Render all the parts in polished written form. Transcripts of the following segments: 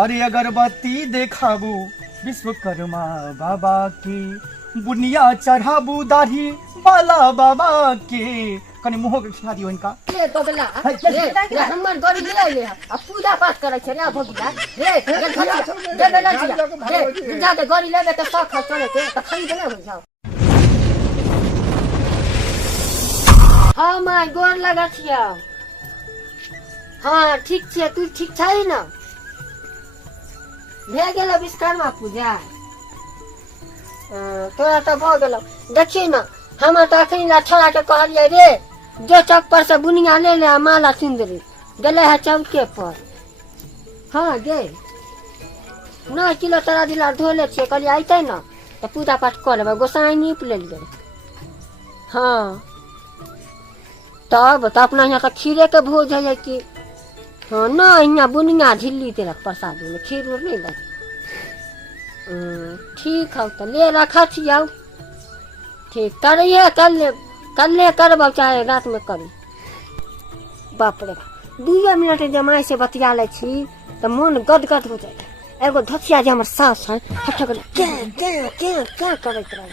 अरे अगरबत्ती देखाबू विश्वकर्मा बाबा के, बुनिया चढ़ाबू दाढ़ी बाला बाबा के। कनी मुंह के खिला दियो इनका। ले दोगला रे हमर गरी ले ले आ पूजा पाठ करे छे रे भगिया रे दे दे रे जा के गरी लेबे त सब खा चले के त खरीद ले हो जाओ। हां माय गोर लगा छिया। हां ठीक छे, तू ठीक छै ना? भे गेल विश्वकर्मा पूजा तोरा तो भ गेल। देखी ना हम तो अखनी ला छोड़ा के कहलिए रे जो चौक पर से बुनिया ले ले माला सुंदरी गले है चौके पर। हाँ गे 9 किलो तोरा दिला धोले छे कहलिए आइते ना तो पूजा पाठ कर लेबे गोसाई नीप ले लिए। हाँ तब तो अपना यहाँ तो खीरे के भोज है कि हाँ ना यहाँ बुनिया झिल्ली तेरा प्रसाद में खीर नहीं लगे। ठीक है तो ले रखा जाओ। ठीक करिए कल करब चाहे रात में करी। बाप रे 2 मिनट जमाई से बतिया ले छी तो मन गदगद हो जाए। एगो धथिया जे हमर सास है फटक क्या करत रहे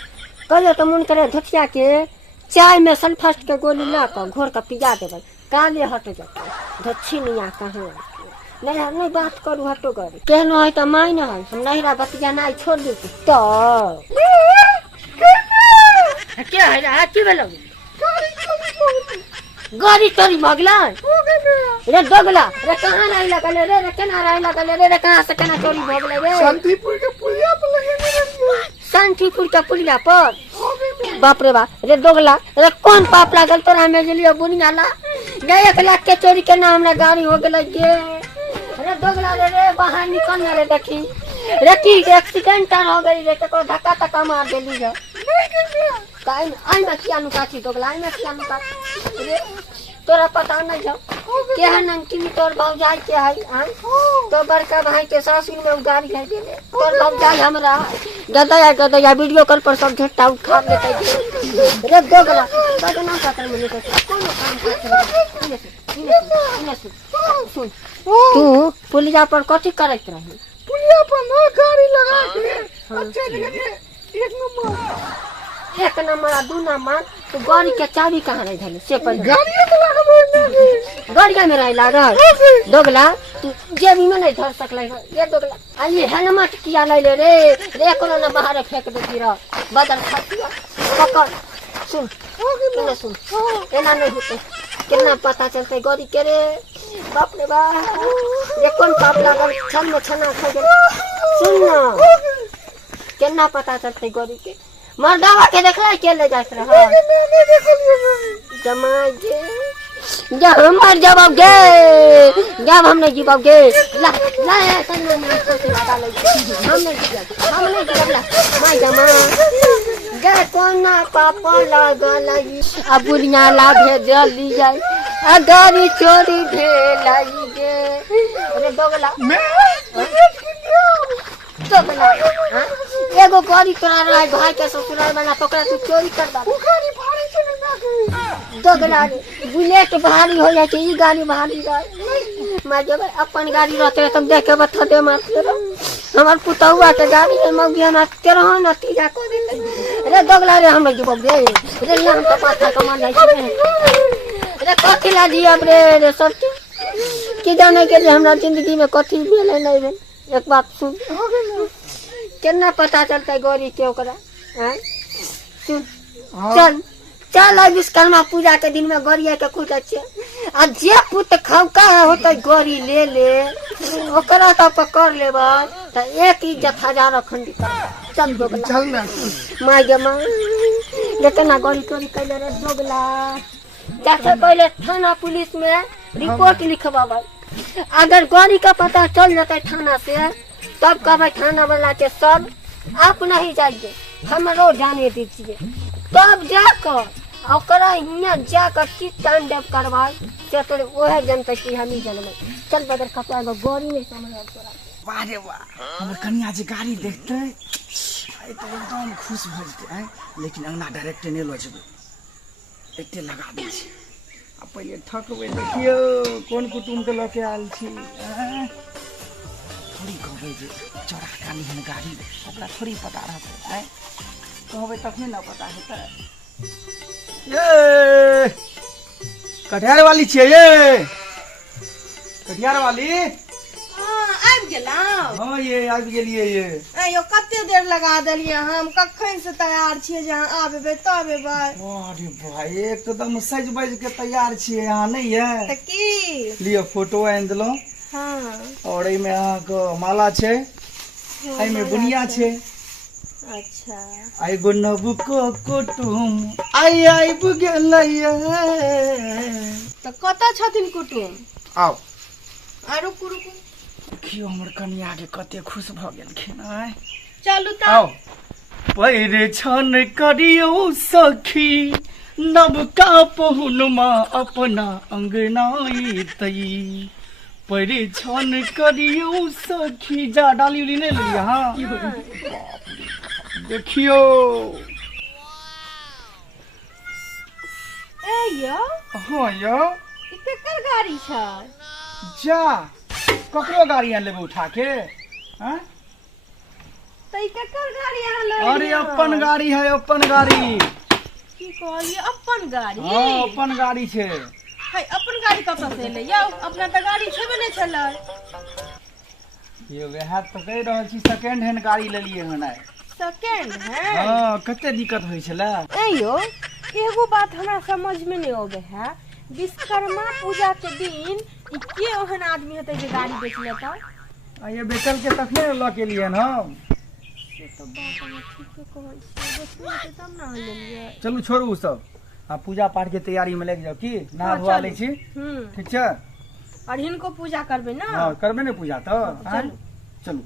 कहले तो मन करे धथिया के चाय में सल्फास्ट के गोली ला कर घोर के पिया देबे काले हट जाता। धच्छी निया कहाँ नहीं बात करू हटो करी केहनो है तो माय ना है हम नहिरा बतिया नहीं छोड़ दे तो क्या है रे की भेलो गाड़ी चोरी भगला रे दोगला रे कहां रही लगले रे केना रही लगले रे कहां से केना चोरी भगले रे? शांतिपुर के पुलिया पर लगे। शांतिपुर के पुलिया पर बाप रे बाप रे दोगला रे कौन पाप लागल तोरा में गेलियो बुनिया ला रे 1 लाख के चोरी के नाम हमरा गाड़ी हो गेलै के रे दोगला रे बाहर निकल रे देखी रे की एक्सीडेंट हो गई रे तो धक्का मार देली रे काई आई में किया नुकाची दोगला आई में किया नुकाची रे तोरा पता नहीं जाओ केहन अंतिम तोर भौजाई के है तो बड़का भाई के सासुर में गाड़ी है देले तोर भौजाई हमरा गदया वीडियो कॉल पर सब झट्टा उठा लेते रे दोगला बदना पता में लेके कोनो काम करते सुन तू पुलिया पर कथी करत रही? पुलिया पर ना गाड़ी लगा के अच्छे लगे 1 नंबर 2 नंबर तो गाड़ी के चाबी कहाँ रही धले से पर गाड़ी में लगा गाड़ी में रही लागल दोगला तू जेबी में नहीं धर सकले ये दोगला आ ये हेलमेट किया ले ले रे कोनो ना बाहर फेंक दे गिरा बदल खतिया पकड़ सुन सुन एना नहीं होते कितना पता चलते गाड़ी के रे बाप रे बाप ये कौन पाप लागल छन में छना खा गेल सुन ना कितना पता चलते गाड़ी के मर्दावा के देखला के ले जात रहा जमाई जे जब हमर जवाब गे जब हमने जवाब गे ला कन्ना में सोचे लगा ले हमने जवाब माय जमा गे कोना पापा लागल अब बुनिया ला भेज ली जाए आ गाड़ी चोरी भेलाई गे अरे दोगला मैं दोगला एगो गाड़ी तोरा रहा भाई के ससुराल वाला पकड़ा तू चोरी कर दा गाड़ी भाड़ी चले ना दोगला बुलेट भारी हो जाए ई गाड़ी भारी रहे मैं जब अपन गाड़ी रहते तुम देख के बता दे मत हमर पुतौआ के गाड़ी में मौगी हम तेरह नतीजा को दे रे दोगला रे हम जब रे रे हम तो पाथा कमान जाई रे कथी ला दिया रे सब की जाने के लिए हमरा जिंदगी में कथी भेले नहीं भेल एक बात सुन केना पता चलता है गौरी के ओकरा सुन चल चल विश्वकर्मा पूजा के दिन में गौरिया के खुद अच्छे आ जे पुत खौका होता गौरी ले ले ओकरा तो पकड़ लेबा त एक इज्जत 1000 खंडी चल दोगला चल ना माय गे मां लेकिन गौरी चोरी कैले रे दोगला जाके पहले थाना पुलिस में रिपोर्ट लिखवाबा अगर गौरी का पता चल जाता थाना से तब कहबे थाना वाला के सब आप नहीं जाइए हमरो जाने दीजिए तब जाकर ओकरा हियां जाकर की तांडव करवाए से तोरे ओहे जनता की हम ही जनमे चल बदर कपड़ा में गौरी नहीं समझ तोरा वाह रे वाह हमर कन्या जे गाड़ी देखते आई तो एकदम खुश भ जेते हैं लेकिन अंगना डायरेक्ट नहीं लो जेबे एते लगा दै छी अब पहले ठकबे देखियो कौन कुटुम के लके आल छी थोड़ी कहबै जे चोरा काली हन गाड़ी ओकरा थोड़ी पता रहतै आँय कहबै तखने ना पता हेतै। ये कटिहार वाली छियै ये कटिहार वाली। आबि गेलहुँ। हाँ ये आबि गेलियै ये। अयो कते देर लगा देलियै, हम कखन से तैयार छियै जे अहाँ आबेबै तब एबै। अरे भाई एकदम सज बज के तैयार छियै अहाँ नहीं है। तऽ की लियो फोटो आनि देलहुँ हाँ और एहिमे अहाँके माला छै, एहिमे बुनिया छै। अच्छा एगो नबको कुटुम आइ आबि गेलैया। तऽ कतऽ छथिन कुटुम? आओ आ रुकू रुकू, देखियो हमर कनिया के कते खुश भऽ गेलखिन आइ। चलू तऽ। आओ पैर छन करियो सखी नवका पहुनमा अपना अंगना अइतै। पैर छन करियो सखी जा डाली उली नहीं लिया। हाँ देखियो ए यो हाँ यो ई केकर गाड़ी छै? जा ककरो गाड़ी यहाँ लेबै उठा के हाँ? तऽ ई केकर गाड़ी अहाँ लऽ अरे लिअ? अपन गाड़ी है अपन गाड़ी। की कहलियै अपन गाड़ी? हाँ अपन गाड़ी छै। है अपन गाड़ी कतऽ से एलै यौ? अपना तऽ गाड़ी छेबे नहि छलै। ये वएह तो कहि रहल छी सेकेंड हैंड गाड़ी लेलियै हन आइ। सेकेंड है? हाँ कते दिक्कत होइ छलै। ए यो एगो बात हमरा समझ में नहीं आवे है, विश्वकर्मा पूजा के दिन ई के ओहन आदमी हेतै जे गाड़ी बेच लेता? आ ये बेचल के तखने लऽ के लिए हम। से तो बात अहाँ ठीके कहै छियै, बेचले हेतै तब ना ले लिए। चलू छोड़ू उ सब, आ पूजा पाठ के तैयारी में लग जाओ की नहा धोआ लै छी। ठीक छै और हिनको पूजा करबै ना? हाँ करबे ने पूजा तो आँय? चलू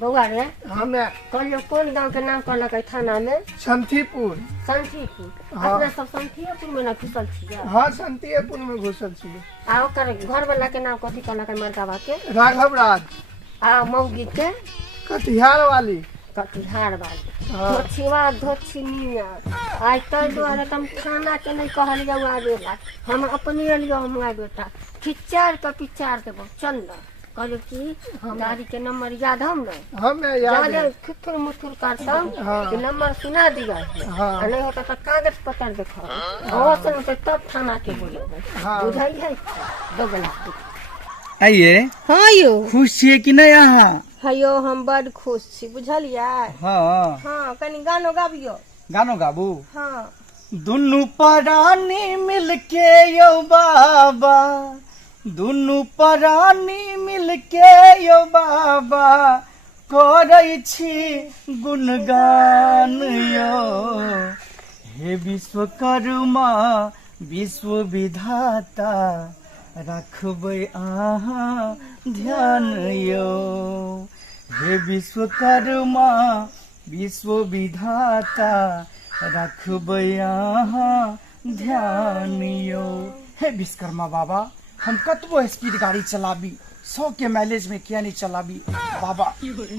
बउआ रे हमे कहलियो कोन गांव के नाम कहलक थाना में? संथीपुर। संठीपुर। हाँ। अपना सब संठीपुर में ना घुसल छियै? हाँ संतीपुर में घुसल छियै। आ ओकर घर वाला के नाम कथी कहलक मरकावा के? राघव राज। आ मौगी के? कटिहार वाली। कटिहार वाली। हाँ। धोछिवा धोछिनिया। आज तै द्वारा तुम थाना के नहीं कहलियो आवेला, हम अपने एलियो हम बेटा खिचार के पिचार के चल ना कहलियो कि गाड़ी के नंबर याद हम ना हमें याद है। खुथुर मुथुर करता हाँ। कि नंबर सुना दिया। हाँ। नहीं होता तो कागज पकड़ देखो और से तब थाना के बोले। हाँ। बुझाई है दोगला। आइए हाँ यो खुश छियै कि नहीं अहाँ? हयो हम बड़ खुश छी, बुझलियै? हाँ हाँ कनी गानो गाबियो। गानो गाबू। हाँ दुनू परानी मिलके यौ बाबा, दुनू परानी मिलके यौ बाबा करै छी गुणगान यो। हे विश्वकर्मा विश्व विधाता रखबै अहाँ ध्यान यो। हे विश्वकर्मा विश्व विधाता रखबै अहाँ ध्यान यो। हे विश्वकर्मा बाबा हम कतबो स्पीड गाड़ी चलाबी 100 के माइलेज में किया नहीं चलाबी बाबा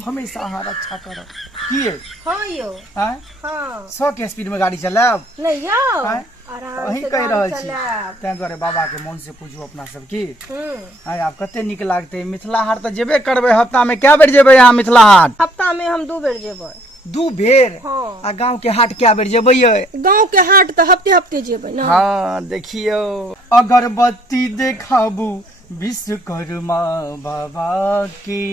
हमेशा अहाँ रक्षा करब किए? हाँ यो आँय? हाँ 100 के स्पीड में गाड़ी चलाब नहीं यो आँय? आराम अहीं से कहि गाड़ी रहल छी चलाब। ताहि दुआरे बाबा के मन से पूछू अपना सब की हम्म। आय आब कते नीक लागतै। मिथिला हाट तऽ जेबे करबै, हफ्ता में कए बेर जेबै अहाँ मिथिला हाट? हफ्ता में हम 2 बेर जेबै। 2 बेर? हाँ। आ गांव के हाट कए बेर जेबै ये? गांव के हाट तो हफ्ते हफ्ते जेबै ना। हाँ देखियो अगरबत्ती देखाबू विश्वकर्मा बाबा के।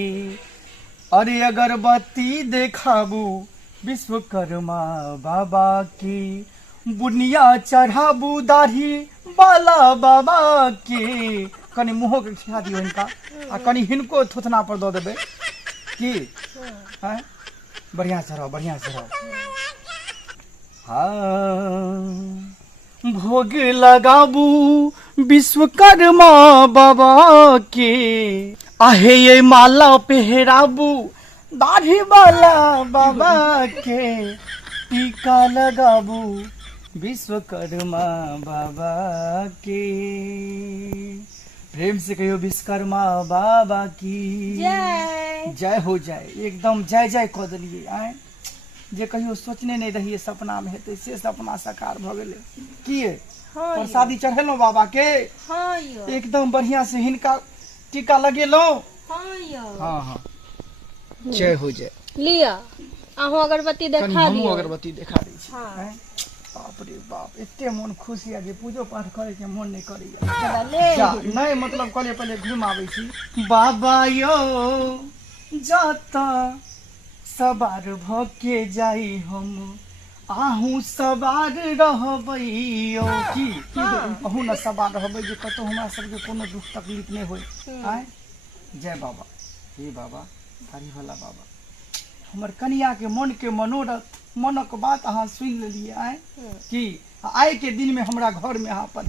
अरे अगरबत्ती देखाबू विश्वकर्मा बाबा की। बुनिया चढ़ाबू दाढ़ी बाला बाबा के। कनी मुँहो के खिया दियो हिनका आ कनी हिनको थोथना पर दऽ देबै की? आँय? बढ़िया से रहो बढ़िया से रहो। हाँ भोग लगाबू विश्वकर्मा बाबा के। आहे ये माला पहराबू दाढ़ी वाला बाबा के। टीका लगाबू विश्वकर्मा बाबा के। प्रेम से कहियो विश्वकर्मा बाबा की जय। जय हो जाए। एकदम जय जय कह दिलिए। आए जे कहियो सोचने नहीं रहिए सपना में हेतै से सपना साकार भ गेलै किए? हाँ प्रसादी चढ़ेलहुँ बाबा के हाँ यो एकदम बढ़िया से हिनका टीका लगेलहुँ हाँ यो हाँ हाँ जय हो जाए। लिया अहूँ अगरबत्ती कनी देखा हमहूँ लियो अगरबत्ती देखा दै छी। हाँ। हैं? बाप रे बाप एते मन खुश या जे पूजो पाठ करे के मन नहीं करैया। चला ले जा नहीं मतलब कहले पहले घूम आबै छी। बाबा यो जाता सवार भ के जाई हम आहू सवार रहबै यो की अहू न सवार रहबै जे कतौ हमरा सबके कोनो दुख तकलीफ नहीं होय। आय जय बाबा हे बाबा हरि भला बाबा हमर कनिया के मन के मनोरथ मनक बात अहाँ सुन लेलिए। आय कि आय के दिन में हमरा घर में अहाँ पर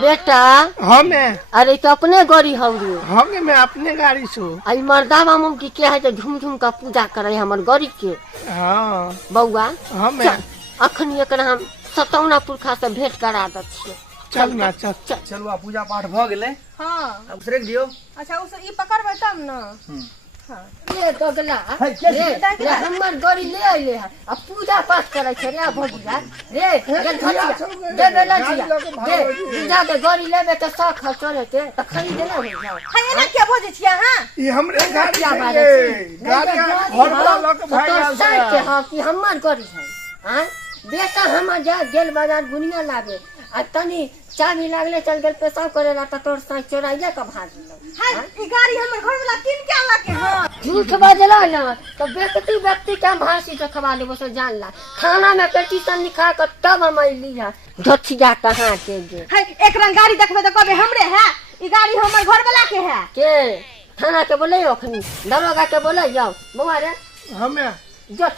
बेटा हमें अरे तो अपने गौरी हौरी हमें मैं अपने गाड़ी से आई मर्दा मामू की क्या है तो झुम झुम का पूजा करे हमर गौरी के हाँ बउआ हमें अखन एकरा हम सतौना पुरखा से भेंट करा दै छियै। चल ना चल चलू आ पूजा पाठ भ गेलै हाँ अब रख दियो। अच्छा उस ई पकड़बै तब न हाँ ले गगला है, क्या ले हमर गौरी ले आइले है अब पूजा पाठ करे छै रे भौजिया रे दे दे लजिया दे पूजा के गौरी लेबे त शौक है चले के त खरीद ले हो जाओ। है ना क्या भोजे छिया हां ये हमरे गाड़ी क्या बात है है गाड़ी घर वाला लोग भाई तो साइड के हां कि हमर गौरी है। हां बेटा हम जा गेल बाजार गुनिया लागे आ तनी चाबी लागले चल गेल पेशाब करेला त तोर साई चोराइया का भाग लो। हां ई गाड़ी हमर घर वाला किन के आला के हां झूठ बजला ना तो व्यक्ति के भाषी से खवा लेबो से जान ला खाना में पेटीशन लिखा कर तब हम लिया धोथिया कहां के जे है एक रंग गाड़ी देखबे त कहबे हमरे है ई गाड़ी हमर घर वाला के है के थाना के बोले अखनी दरोगा के बोले जाओ बउआ रे हमें जो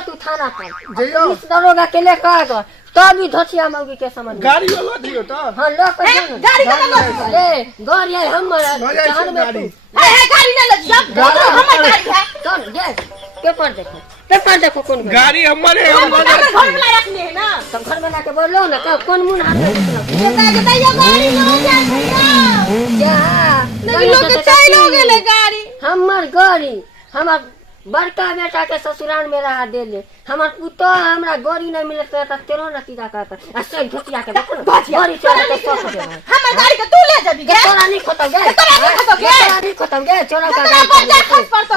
तू थाना पर जइयो पुलिस दरोगा के लेकर आ गो तभी धोथिया मौगी के समझ गाड़ी वाला दियो तो हां लोग गाड़ी का मतलब रे गाड़ी है हमर जाए में गाड़ी है गाड़ी न ले जा हमर गाड़ी है चल दे पेपर देखो कौन गाड़ी हमारे हमर घर वाला रखने है ना तो घर बना के बोलो ना तो कौन मुन हाथ में बता ये गाड़ी न हो जा नहीं लोग के चल हो गेले गाड़ी हमर गौरी हमर बड़का बेटा के ससुराल में रहा देले हमर पुतो हमरा गौरी नहीं मिलत त तेरो नतीजा करता आ से घुटिया के देखो गौरी चोरा के सख दे हमर गाड़ी के तू ले जाबी गे तोरा नहीं खत्म गे तोरा नहीं खत्म गे चोरा का तोरा पर जा खस पड़तो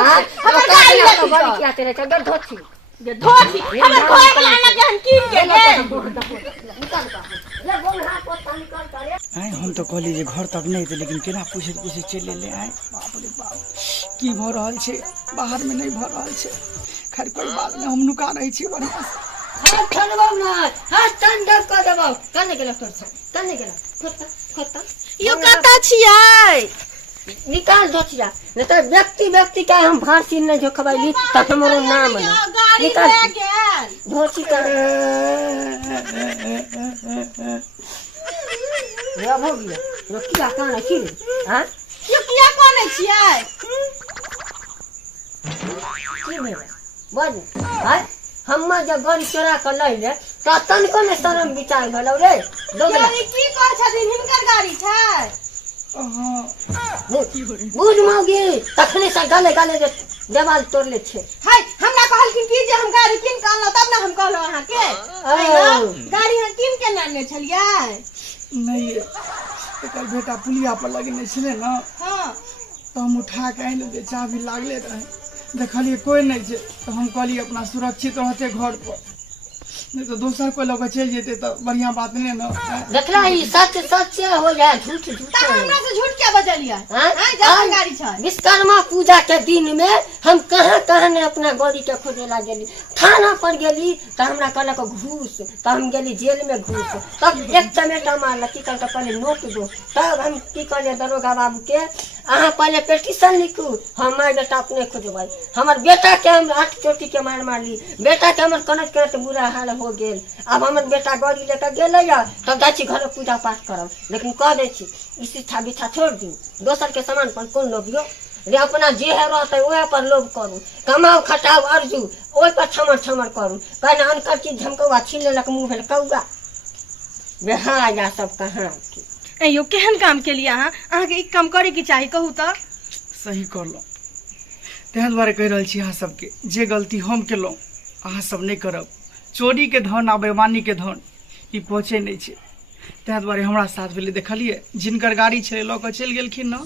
हमर गाड़ी ले गौरी क्या तेरे चल धोती गे धोती हमर घर वाला ना जहन कीन के गे ले बोल हाथ पर निकाल करे आय हम तो कहली जे घर तक नहीं थे लेकिन केना पूछे चल ले आय बाप रे बाप की भ रहल छै बाहर में नहीं भ रहल छै खैर कोई बात नहीं हम नुका रही छी बढ़िया हाथ खनबो ना हाथ ठंडा कर देबो कने गेल खोता यो कता छियै निकाल धोतिया नहीं तो व्यक्ति का हम फांसी नहीं जो खबाइली तो हमारो नाम ना गाड़ी ले गेल धोती का रे हो गया रोकिया कान की हां यो किया कोने छियै की भेल बोल हां हम जब गाड़ी चोरा कर लइले त तनको ने शरम विचार भलो रे दोगला गाड़ी की कर छथिन हिनकर गाड़ी छै बुझ मौगी तखने से गले जे देवाल तोड़ले छे हाय हमरा कहलखिन कि जे हम गाड़ी किन के अनलौ तब ना हम कहलौ अहाँ के गाड़ी हम किन के लाने छलियै नहीं एकर बेटा पुलिया पर लगने छले ना हां तो हम उठा के आइले जे चाबी लागले रहे देखलिए कोई नहीं छै तो हम कहलिए अपना सुरक्षित रहते घर पर नहीं तो दोसर कोई लोग चल जेते तो बढ़िया बात नहीं ना देखला ई सच हो जाए झूठ त हमरा से झूठ क्या बजलियै हां जब गाड़ी छै विश्वकर्मा पूजा के दिन में हम कहां ने अपना गौरी के खोजे ला गेली थाना पर गेली तो हमरा कहलक घूस तो हम गेली जेल में घूस तब एक चमेटा मारल की कहल पहले नोट दो तब हम की कहले दरोगा बाबू के अहाँ पहले पेटिशन लिखू हमार बेटा अपने खोजबै हमर बेटा के हम 8 चोटी के मारली बेटा के हमर कनक करत बुरा हाल हो गेल अब हमर बेटा गौरी लेकर गेले या तब जाची घर पूजा पाठ करब लेकिन कह दे छी इसी था बिछा छोड़ दी दोसर के सामान पर कौन लोभियो रे अपना जे है रहते ओहे पर लोभ करू कमाओ खटाओ अर्जू ओहि पर छमर करू कहना अनकर चीज झमकौआ छीन लेलक मुँह भेल कौआ बेहाया सब कहाँ के यो केहन काम के लिए अहाँ के एक काम करे के चाही कहू त सही करलो तेहन दुआरे कह रहल छी अहाँ सबके जे गलती हम केलहुँ अहाँ सब नहीं करब चोरी के धन आ बेईमानी के धन ई पहुँचे नहीं छै तेहन दुआरे हमरा साथ भेलै देखलिए जिनकर गाड़ी छलै लऽ कऽ चलि गेलखिन ना